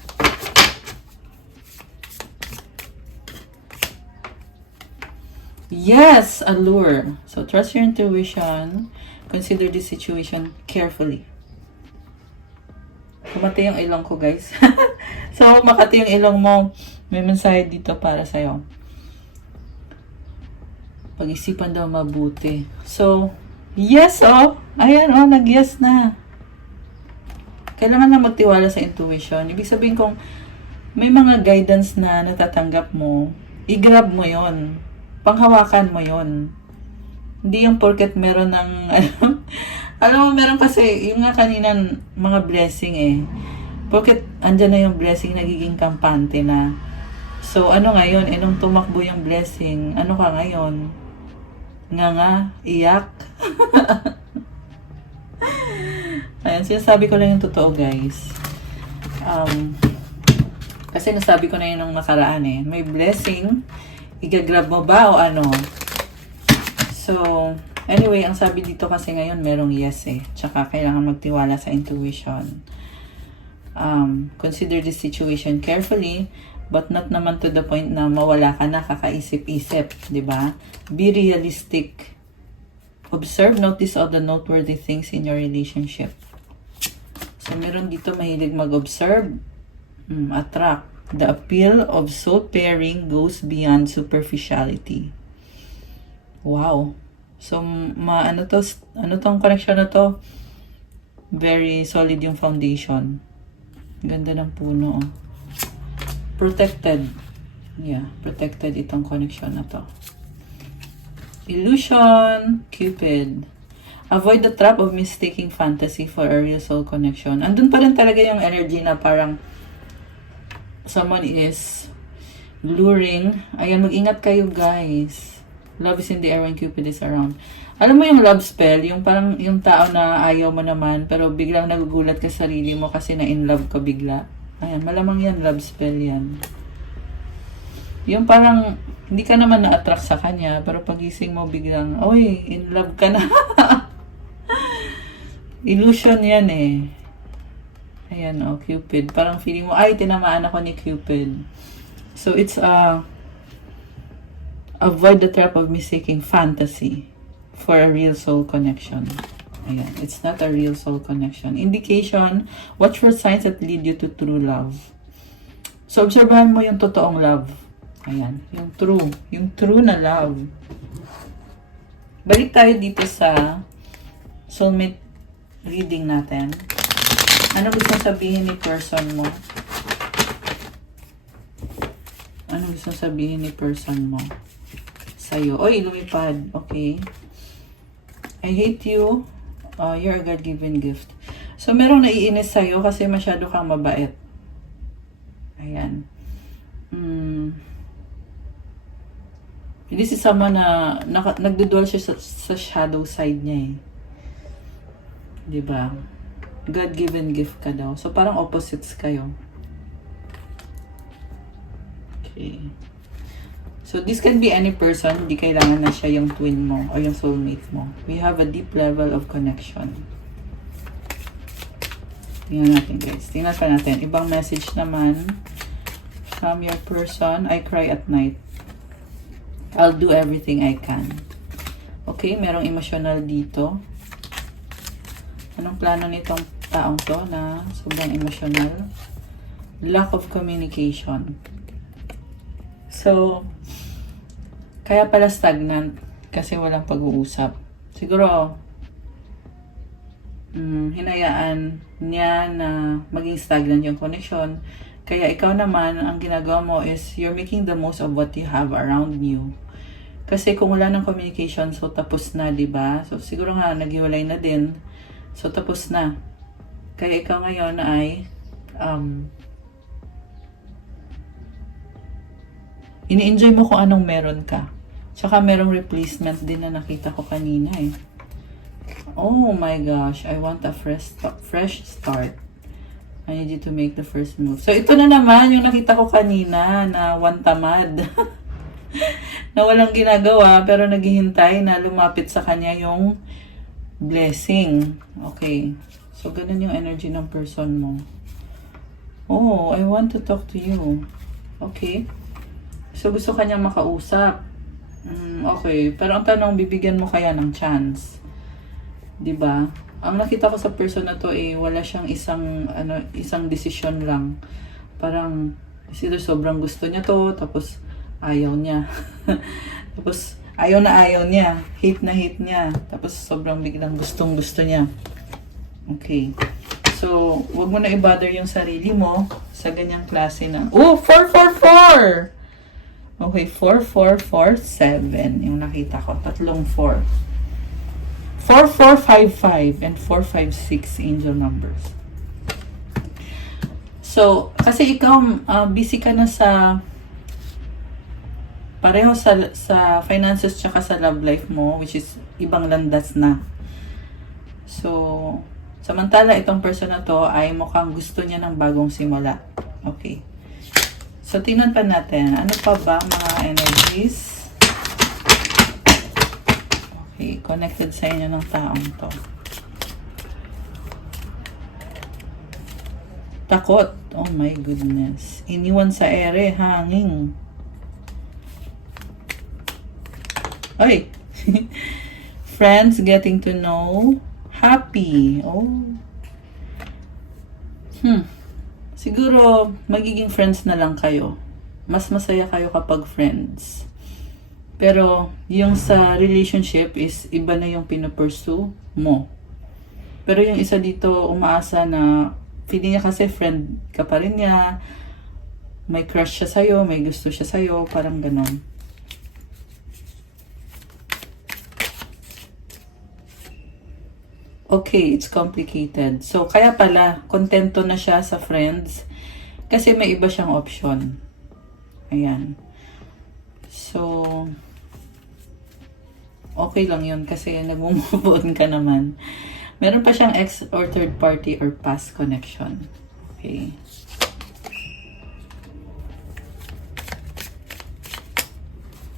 Yes! Allure. So, trust your intuition. Consider this situation carefully. Kumati yung ilong ko, guys. So, makati yung ilong mo. May mensahe dito para sa'yo. Pag-isipan daw mabuti. So, yes, Ayan, nag-yes na. kailangan lang magtiwala sa intuition. Ibig sabihin kung may mga guidance na natatanggap mo, i-grab mo yon, panghawakan mo yon. Hindi yung porket meron ng, alam mo, meron kasi, yung nga kanina, mga blessing eh. Porket andyan na yung blessing, nagiging kampante na. So, ano ngayon, nung tumakbo yung blessing, ano ka ngayon? Nga, iyak. Ayan, sinasabi ko lang yung totoo, guys. Kasi nasabi ko na yun nung nakaraan eh. May blessing, igagrab mo ba o ano? So, anyway, ang sabi dito kasi ngayon, merong yes eh. Tsaka kailangan magtiwala sa intuition. Consider the situation carefully, but not naman to the point na mawala ka na, kakaisip-isip, di ba? Be realistic. Observe, notice all the noteworthy things in your relationship. So, meron dito mahilig mag-observe, attract. The appeal of soul pairing goes beyond superficiality. Wow. So, ano tong connection na to? Very solid yung foundation. Ganda ng puno, oh. Protected. Yeah, protected itong connection na to. Illusion, Cupid. Avoid the trap of mistaking fantasy for a real soul connection. Andun pa rin talaga yung energy na parang someone is luring. Ayan, mag-ingat kayo, guys. Love is in the air when Cupid is around. Alam mo yung love spell, yung parang yung tao na ayaw mo naman, pero biglang nagugulat ka sa sarili mo kasi na in love ka bigla. Ayan, malamang yan, love spell yan. Yung parang, hindi ka naman na-attract sa kanya, pero pagising mo biglang, oy, in love ka na. Illusion yan eh. Ayan, oh, Cupid. Parang feeling mo, ay, tinamaan ako ni Cupid. So, it's avoid the trap of mistaking fantasy for a real soul connection. Ayan, it's not a real soul connection. Indication, watch for signs that lead you to true love. So, obserbahan mo yung totoong love. Ayan, yung true na love. Balik tayo dito sa soulmate reading natin. Ano gusto sabihin ni person mo? Ano gusto sabihin ni person mo sa'yo? Oy, lumipad. Okay. I hate you. You're a God-given gift. So, merong naiinis sa'yo kasi masyado kang mabait. Ayan. This is someone na nagdudwell siya sa shadow side niya eh. Diba? God-given gift ka daw. So, parang opposites kayo. Okay. So, this can be any person. Hindi kailangan na siya yung twin mo o yung soulmate mo. We have a deep level of connection. Tingnan natin, guys. Tingnan pa natin. Ibang message naman from your person. I cry at night. I'll do everything I can. Okay, merong emotional dito. Anong plano nitong taong to na sobrang emotional? Lack of communication. So, kaya pala stagnant kasi walang pag-uusap. Siguro, hinayaan niya na maging stagnant yung connection. Kaya ikaw naman, ang ginagawa mo is you're making the most of what you have around you. Kasi kung wala ng communication, so tapos na, diba? So, siguro nga, naghiwalay na din. So, tapos na. Kaya ikaw ngayon ay ini-enjoy mo kung anong meron ka. Tsaka merong replacement din na nakita ko kanina eh. Oh my gosh, I want a fresh start. I need you to make the first move. So, ito na naman yung nakita ko kanina na one tamad. Na walang ginagawa pero naghihintay na lumapit sa kanya yung blessing. Okay. So, ganun yung energy ng person mo. Oh, I want to talk to you. Okay. So, gusto kanyang makausap. Okay. Pero ang tanong, bibigyan mo kaya ng chance? Diba? Ang nakita ko sa person na to wala siyang isang decision lang. Parang, either sobrang gusto niya to, tapos ayaw niya. Tapos, ayaw niya. Hate na hate niya. Tapos, sobrang biglang gustong gusto niya. Okay. So, wag mo na i-bother yung sarili mo sa ganyang klase ng... Oh, 444! Okay, 4447 yung nakita ko. Tatlong 4. 4455 and 456 angel numbers. So, kasi ikaw, busy ka na sa... Pareho sa finances tsaka sa love life mo, which is ibang landas na. So, samantala itong person na to ay mukhang gusto niya ng bagong simula. Okay. So, tingnan pa natin. Ano pa ba mga energies? Okay, connected sa inyo ng taong to. Takot. Oh my goodness. Iniwan sa ere, hanging. Ay! Friends getting to know. Happy. Oh. Siguro, magiging friends na lang kayo. Mas masaya kayo kapag friends. Pero, yung sa relationship is iba na yung pinupursue mo. Pero yung isa dito, umaasa na feeling niya kasi friend ka pa rin niya. May crush siya sa'yo, may gusto siya sa'yo, parang ganon. Okay, it's complicated. So, kaya pala, kontento na siya sa friends kasi may iba siyang option. Ayan. So, okay lang yun kasi nag-move on ka naman. Meron pa siyang ex or third party or past connection. Okay.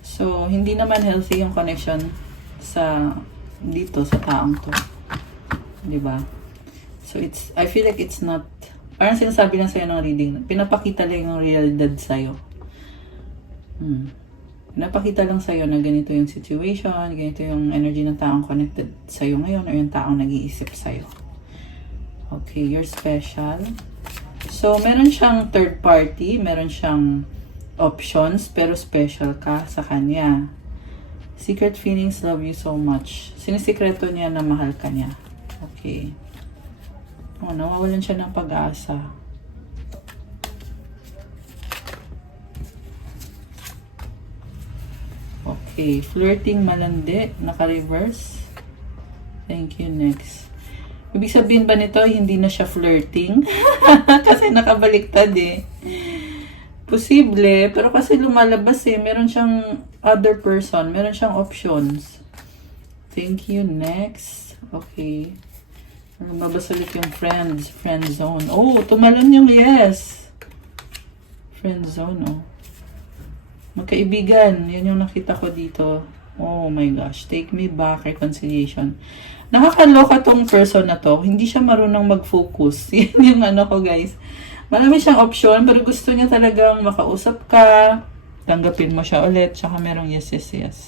So, hindi naman healthy yung connection sa dito sa taong to. Diba? So, I feel like it's not, parang sinasabi lang sa'yo ng reading, pinapakita lang yung realidad sa'yo. Pinapakita lang sa'yo na ganito yung situation, ganito yung energy ng taong connected sa'yo ngayon, or yung taong nag-iisip sa'yo. Okay, you're special. So, meron siyang third party, meron siyang options, pero special ka sa kanya. Secret feelings, love you so much. Sinisikreto niya na mahal ka niya. Okay. Oh, nawawalan siya ng pag-asa. Okay. Flirting, malandi. Naka-reverse. Thank you. Next. Ibig sabihin ba nito, hindi na siya flirting? Kasi nakabaliktad eh. Posible. Pero kasi lumalabas eh. Meron siyang other person. Meron siyang options. Thank you. Next. Okay. Mabasa ulit yung friends. Friend zone. Oh, tumalon yung yes. Friend zone, oh. Magkaibigan. Yan yung nakita ko dito. Oh my gosh. Take me back. Reconciliation. Nakakaloka tong person na to. Hindi siya marunong mag-focus. Yan yung ano ko, guys. Marami siyang option, pero gusto niya talagang makausap ka. Tanggapin mo siya ulit. Tsaka merong yes, yes, yes.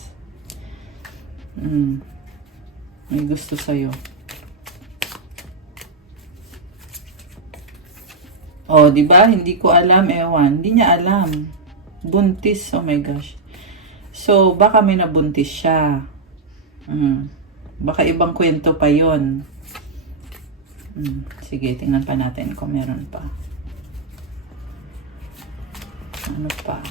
May gusto sa'yo. Oh, di ba? Hindi ko alam, ewan. Hindi niya alam. Buntis, oh my gosh. So, baka may nabuntis siya. Baka ibang kwento pa yon. Sige, tingnan pa natin kung meron pa. Ano pa?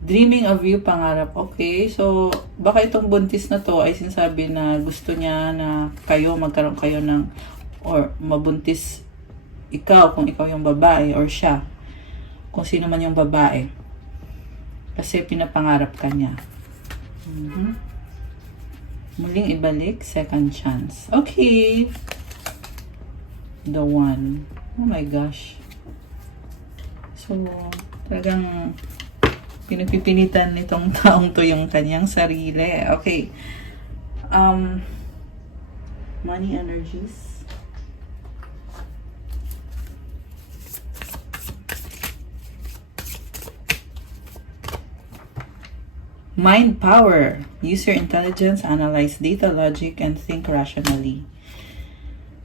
Dreaming of you, pangarap. Okay, so baka itong buntis na to ay sinasabi na gusto niya na kayo, magkaroon kayo ng, or mabuntis ikaw kung ikaw yung babae, or siya kung sino man yung babae. Kasi pinapangarap ka niya. Muling ibalik, second chance. Okay. The one. Oh my gosh. So, talagang pinagpipilitan nitong taong to yung kanyang sarili. Okay. Money energies. Mind power. Use your intelligence, analyze data, logic, and think rationally.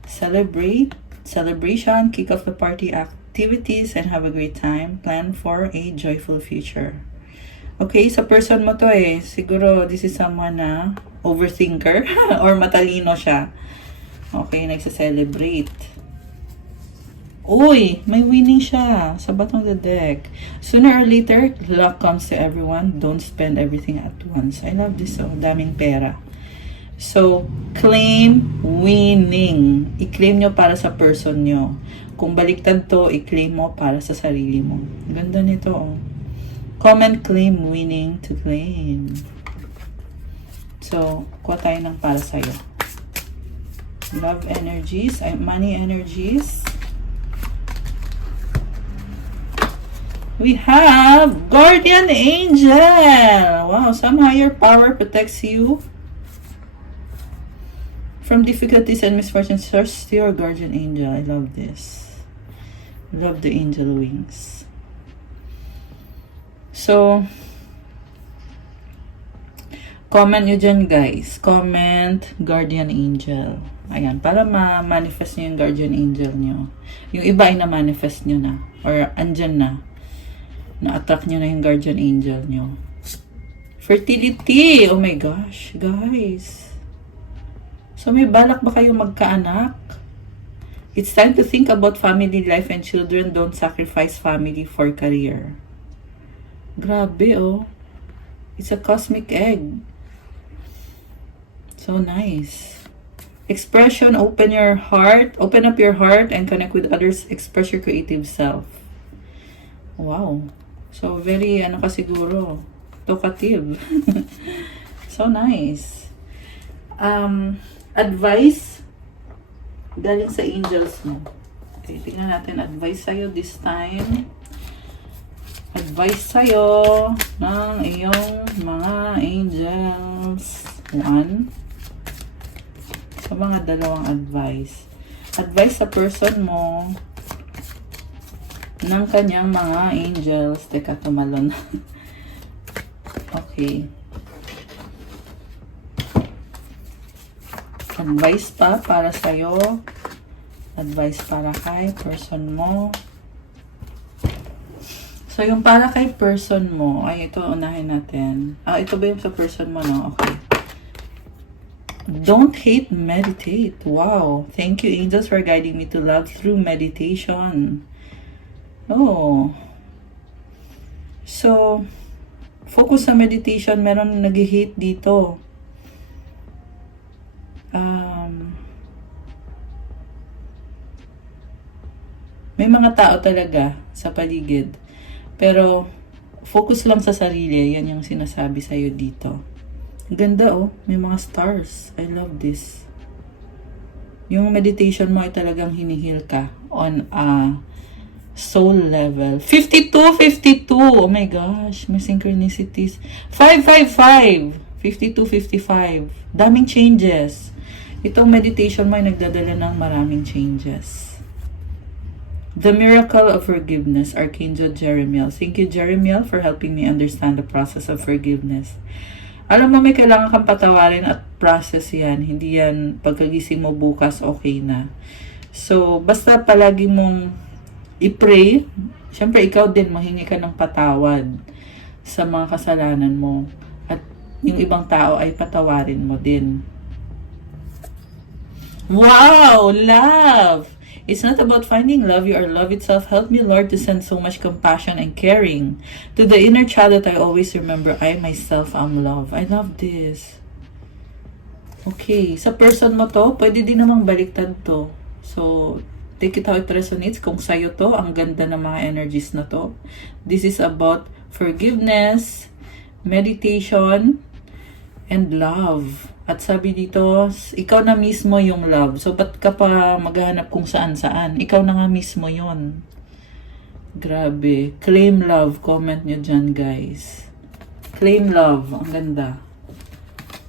Celebration, kick off the party activities, and have a great time. Plan for a joyful future. Okay, sa person mo to eh. Siguro, this is someone na overthinker or matalino siya. Okay, nagsa-celebrate. Uy, may winning siya sa bottom of the deck. Sooner or later, luck comes to everyone. Don't spend everything at once. I love this. Oh, daming pera. So, claim winning. I-claim nyo para sa person nyo. Kung baliktad to, i-claim mo para sa sarili mo. Ganda nito, oh. Comment, claim, winning to claim. So, kuha tayo ng para sa'yo. Love energies, money energies. We have Guardian Angel. Wow, some higher power protects you from difficulties and misfortunes. Trust your Guardian Angel. I love this. Love the angel wings. So, comment nyo dyan, guys. Comment Guardian Angel. Ayan, para ma-manifest nyo yung Guardian Angel nyo. Yung iba ay na-manifest nyo na. Or andyan na. Na-attract nyo na yung Guardian Angel nyo. Fertility! Oh my gosh, guys. So, may balak ba kayo magkaanak? It's time to think about family life and children. Don't sacrifice family for career. Grabe, oh. It's a cosmic egg. So nice. Expression, open your heart. Open up your heart and connect with others. Express your creative self. Wow. So, very, ano ka siguro, talkative. So, nice. Advice, galing sa angels mo. Okay, tingnan natin, advice sa'yo this time. Advice sa'yo ng iyong mga angels. One. So, mga dalawang advice. Advice sa person mo ng kanyang mga angels. Teka, tumalon. Okay. Advice pa para sa'yo. Advice para kay person mo. So, yung para kay person mo, ay ito, unahin natin. Ito ba yung sa person mo, no? Okay. Don't hate, meditate. Wow. Thank you, angels, for guiding me to love through meditation. Oh. So, focus sa meditation. Meron nag-hate dito. May mga tao talaga sa paligid. Pero, focus lang sa sarili. Yan yung sinasabi sa'yo dito. Ganda, oh. May mga stars. I love this. Yung meditation mo ay talagang hinihil ka on a soul level. 52. Oh my gosh. May synchronicities. 555. 52-55. Daming changes. Itong meditation mo ay nagdadala ng maraming changes. The Miracle of Forgiveness, Archangel Jeremiel. Thank you, Jeremiel, for helping me understand the process of forgiveness. Alam mo, may kailangan kang patawarin at process yan. Hindi yan pagkagising mo bukas, okay na. So, basta palagi mong i-pray. Siyempre, ikaw din, mahingi ka ng patawad sa mga kasalanan mo. At yung ibang tao ay patawarin mo din. Wow! Love! It's not about finding love, you are love itself. Help me, Lord, to send so much compassion and caring to the inner child that I always remember. I myself am love. I love this. Okay, sa person mo to, pwede din namang baliktad to. So, take it how it resonates. Kung sa'yo to, ang ganda ng mga energies na to. This is about forgiveness, meditation, and love. At sabi dito, ikaw na mismo yung love. So, ba't ka pa maghanap kung saan-saan? Ikaw na nga mismo yon. Grabe. Claim love. Comment nyo dyan, guys. Claim love. Ang ganda.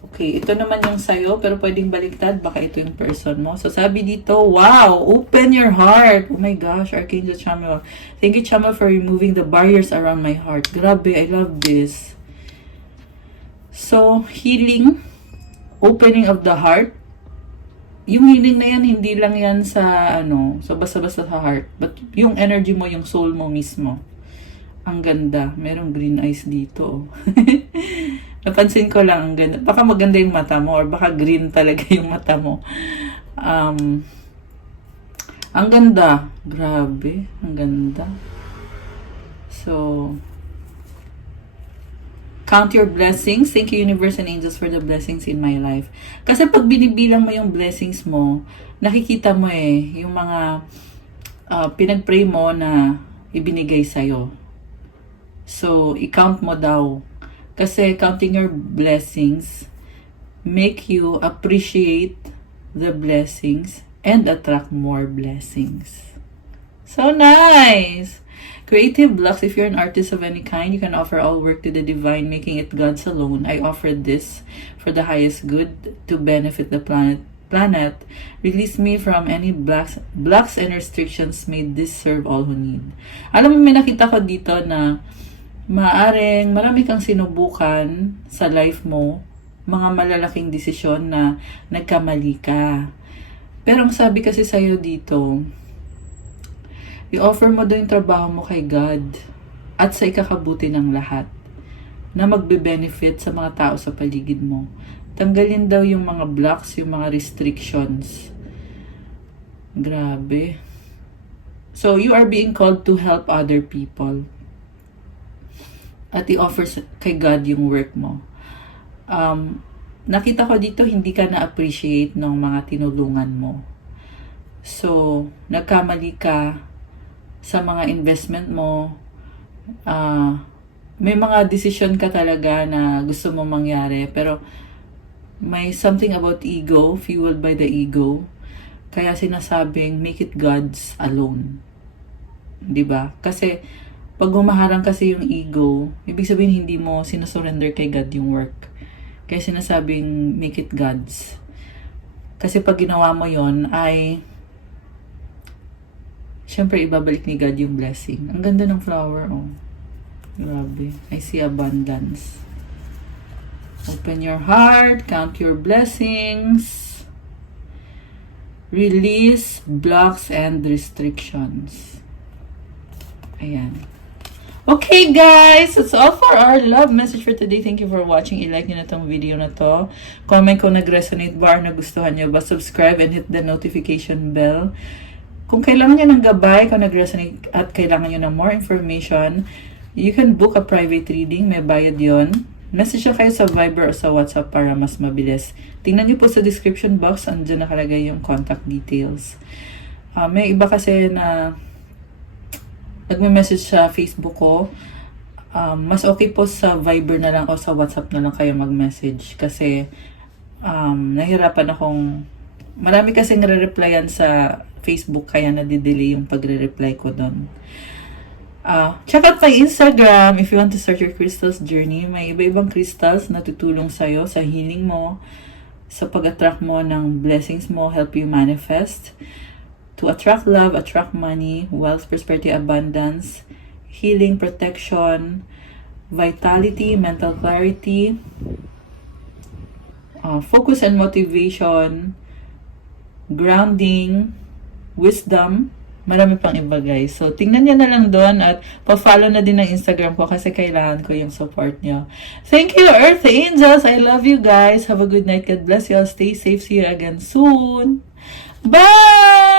Okay, ito naman yung sayo, pero pwedeng baliktad. Baka ito yung person mo. So, sabi dito, wow! Open your heart! Oh my gosh, Archangel Chamuel. Thank you, Chamuel, for removing the barriers around my heart. Grabe, I love this. So, healing. Opening of the heart. Yung healing na yan, hindi lang yan sa, so basta-basta sa heart. But yung energy mo, yung soul mo mismo. Ang ganda. Merong green eyes dito. Napansin ko lang, ang ganda. Baka maganda yung mata mo or baka green talaga yung mata mo. Ang ganda. Grabe. Ang ganda. So, count your blessings. Thank you, universe and angels, for the blessings in my life. Kasi pag binibilang mo yung blessings mo, nakikita mo yung mga pinag-pray mo na ibinigay sa'yo. So, i-count mo daw. Kasi counting your blessings make you appreciate the blessings and attract more blessings. So nice! Creative blocks. If you're an artist of any kind, you can offer all work to the divine, making it God's alone. I offer this for the highest good to benefit the planet. Release me from any blocks and restrictions. May this serve all who need. Alam mo, may nakita ko dito na maaring marami kang sinubukan sa life mo, mga malalaking desisyon na nagkamali ka. Pero ang sabi kasi sa'yo dito, i-offer mo daw yung trabaho mo kay God at sa ikakabuti ng lahat na magbe-benefit sa mga tao sa paligid mo. Tanggalin daw yung mga blocks, yung mga restrictions. Grabe. So, you are being called to help other people. At i-offer kay God yung work mo. Nakita ko dito, hindi ka na-appreciate ng mga tinulungan mo. So, nagkamali ka sa mga investment mo. May mga decision ka talaga na gusto mo mangyari, pero may something about ego, fueled by the ego. Kaya sinasabing, make it God's alone. 'Di ba? Kasi, pag humaharang kasi yung ego, ibig sabihin hindi mo sinasurrender kay God yung work. Kaya sinasabing make it God's. Kasi pag ginawa mo yon ay syempre ibabalik ni God yung blessing. Ang ganda ng flower, oh. Grabe. I see abundance. Open your heart, count your blessings. Release blocks and restrictions. Ayan. Okay guys, that's all for our love message for today. Thank you for watching. I-like nyo na tong video na to. Comment kung nag-resonate ba or nagustuhan nyo ba. Subscribe and hit the notification bell. Kung kailangan nyo ng gabay, kung nag-resonate at kailangan nyo ng more information, you can book a private reading. May bayad yon. Message nyo kayo sa Viber o sa WhatsApp para mas mabilis. Tingnan nyo po sa description box. Andyan nakalagay yung contact details. May iba kasi na nagme-message sa Facebook ko, mas okay po sa Viber na lang o sa WhatsApp na lang kayo mag-message. Kasi, nahirapan akong, marami kasing nare-replyan sa Facebook, kaya nadidelay yung pagre-reply ko doon. Check out my Instagram if you want to start your crystals journey. May iba-ibang crystals na tutulong sa'yo sa healing mo, sa pag-attract mo ng blessings mo, help you manifest. To attract love, attract money, wealth, prosperity, abundance, healing, protection, vitality, mental clarity, focus and motivation, grounding, wisdom, marami pang iba guys. So, tingnan nyo na lang doon at pa-follow na din ng Instagram ko kasi kailangan ko yung support nyo. Thank you, Earth Angels! I love you guys. Have a good night. God bless you all. Stay safe. See you again soon. Bye!